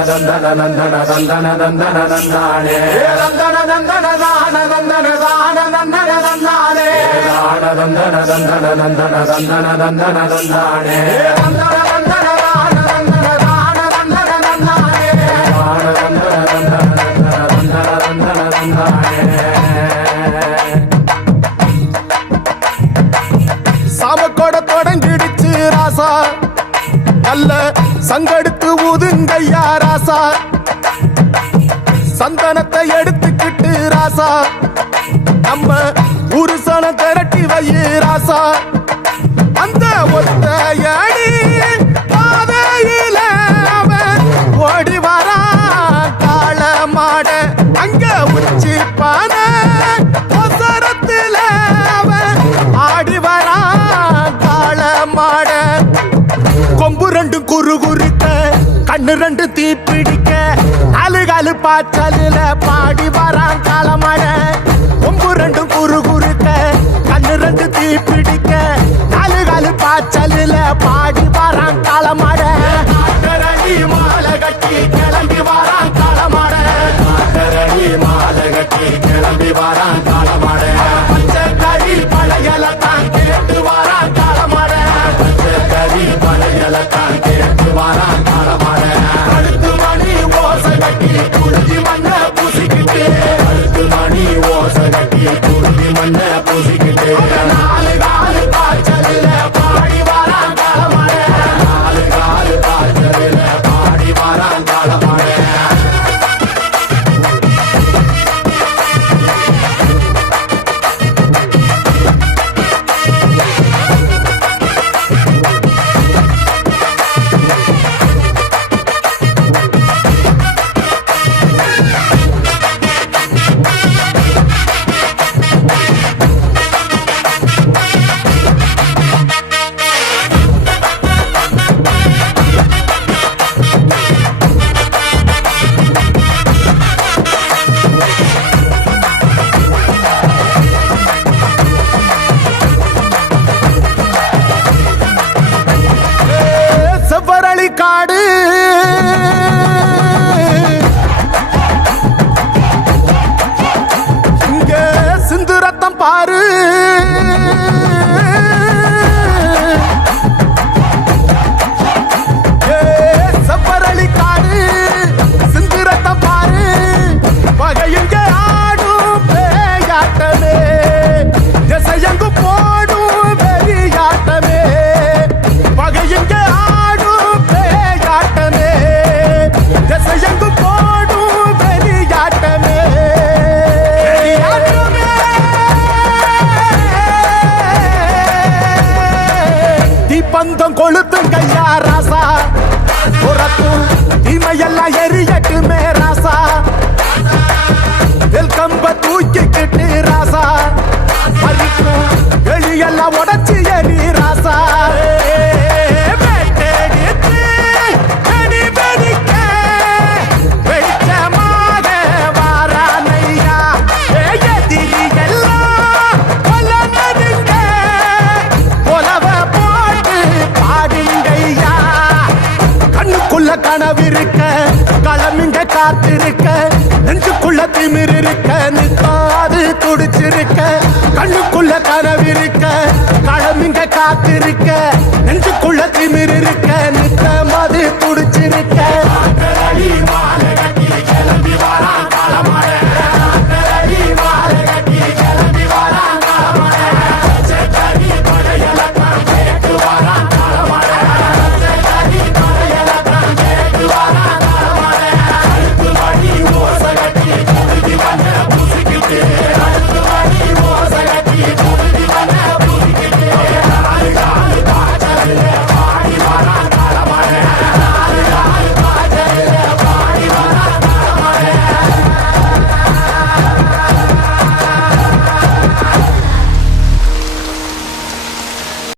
நந்தன நந்தன நந்தன நந்தன நந்தானே நந்தன நந்தன தான நந்தன தான நந்தன நந்தானே தான நந்தன நந்தன நந்தன நந்தன நந்தன நந்தானே நந்தன நந்தன தான நந்தன தான நந்தன நந்தானே தான நந்தன நந்தன நந்தன நந்தன நந்தானே. சாமக்கோட தொடங்கிடுச்சு ராசா நல்ல சங்கெடுத்து ஊதுங்கையா ராசா சந்தனத்தை எடுத்துக்கிட்டு ராசா நம்ம ஒரு சனம் திரட்டி வையே ராசா அந்த ஒத்தையடி பாதையில அவன் ஓடி வரா காள மாட அங்க உச்சி பான ஒசரத்துல அவன் ஆடி வரா காள மாட கொம்பு ரெண்டும் குறு குறுக்க கண்ணு ரெண்டு தீ பிடிக்க அழுகாலு பாய்ச்சலில பாடி வரான் காலமட கொம்பு ரெண்டும் குறு குறுக்க கண்ணு ரெண்டு தீ பிடிக்க அழுகாலு பாய்ச்சலில பாடி வரான் காலமட மாலை கட்டி கிளம்பி வரான் காலமட மாலை கட்டி கிளம்பி வரான் காலமட பச்சை கறி பழையல தான் கேட்டு வரான் காலமட பச்சை கறி பழையல தான் கேட்டு வரான் காலமட அடுத்து மணி ஓசை கட்டி குருதி மண்ண பூசிக்கிட்டு அடுத்து மணி ஓசை கட்டி குருதி மண்ண பூசிக்கிட்டு நாலு காலு பாய்ச்சலில பாடி வரான் காலமட நாலு காலு பாய்ச்சலில பாடி வரான் காலமட. செவ்வரளி காடு இங்க சிந்து ரத்தம் பாரு செவ்வரளி காடு சிந்து ரத்தம் பாரு வகையுங்க ஆடும் பேயாட்டமே திசையங்கு போடும் வெறியாட்டமே வகையுங்க ஆடும் பேயாட்டமே திசையங்கு போடும் வெறியாட்டமே தீப்பந்தம் கொளுத்தும் கையா ராசா புறத்தும் தீமையெல்லாம் எரியட்டுமே ராசா வெல்கம்ப தூக்கிக்கிட்டு ராசா அரிக்கும் வெளியெல்லாம் உடச்சி எரி ராசா கனவிருக்க களமிங்க காத்திருக்க நெஞ்சுக்குள்ள திமிர் இருக்க நிற்காது துடிச்சிருக்க கண்ணுக்குள்ள கனவிருக்க களமிங்க காத்திருக்க நெஞ்சுக்குள்ள திமிர் இருக்க